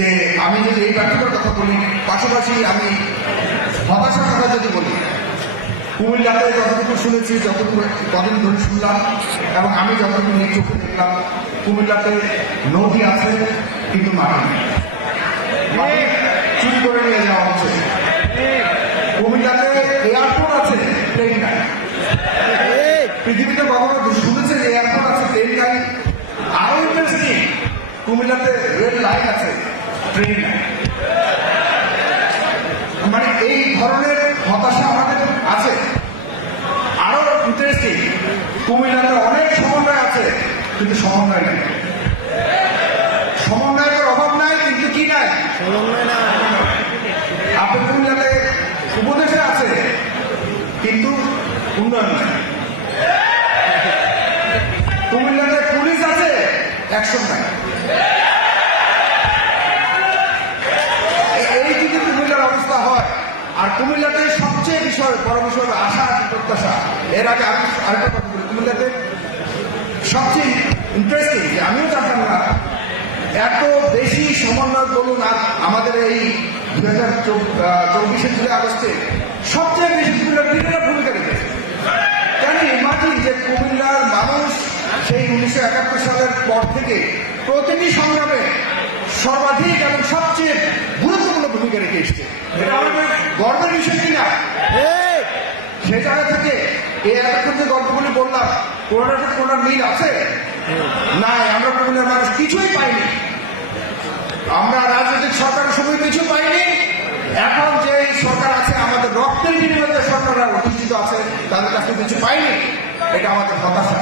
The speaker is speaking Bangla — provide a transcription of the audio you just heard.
যে আমি যদি এই ব্যর্থতার কথা বলি, পাশাপাশি আমি হতাশার কথা যদি বলি, কুমিল্লাতে যতটুকু শুনেছি, যতটুকু কদিন ধরে শুনলাম এবং আমি যতটুকু নিজ চোখে দেখলাম, কুমিল্লাতে নদী আছে কিন্তু মাটি চুরি করে নিয়ে যাওয়া হচ্ছে। কুমিল্লাতে এয়ারপোর্ট আছে, প্লেন নাই। পৃথিবীতে কখনো শুনেছে যে এয়ারপোর্ট আছে, প্লেন নাই? আরো ইন্টারেস্টিং, কুমিল্লাতে রেল লাইন আছে, ট্রেন নাই। মানে এই ধরনের হতাশা আমাদের আছে। আরো ইন্টারেস্টিং, কুমিল্লাতে অনেক সমন্বয় আছে কিন্তু সমন্বয় নেই। সমন্বয়ের অভাব নাই কিন্তু কি নাই? সমন্বয় নাই। আপনার কুমিল্লাতে উপদেশে আছে কিন্তু উন্নয়ন নাই। কুমিল্লাতে পুলিশ আছে, অ্যাকশন নাই। এই যদি কুমিল্লার অবস্থা হয়, আর কুমিল্লাতে সবচেয়ে বড় বিষয় আশা প্রত্যাশা। এর আগে আমি আরেকটা কথা বলি, কুমিল্লাতে সবচেয়ে ইন্টারেস্টিং যে আমিও জানতাম না এত বেশি সমন্বয় বলুন। আর আমাদের এই 2024 জুলাই আগস্টে সবচেয়ে বেশি কুমিল্লার লিডাররা ভূমিকা রেখেছে। কেন ইমাজিন যে কুমিল্লার মানুষ সেই 1971 সালের পর থেকে প্রতিটি সংগ্রামে সর্বাধিক এবং সবচেয়ে গুরুত্বপূর্ণ ভূমিকা রেখে এসছে। এটা আমাদের গর্বের বিষয় কিনা? সে জায়গা থেকে এই এতক্ষণ যে গল্পগুলি বললাম, কোনোটার সাথে কোনো মিল আছে? নাই। আমরা কুমিল্লার মানুষ কিছুই পাইনি। আমরা রাজনৈতিক সরকারের সময় কিছু পাইনি। এখন যে সরকার আছে, আমাদের রক্তের বিনিময়ে সরকাররা অধিষ্ঠিত আছে, তাদের কাছে কিছু পাইনি। এটা আমাদের হতাশা।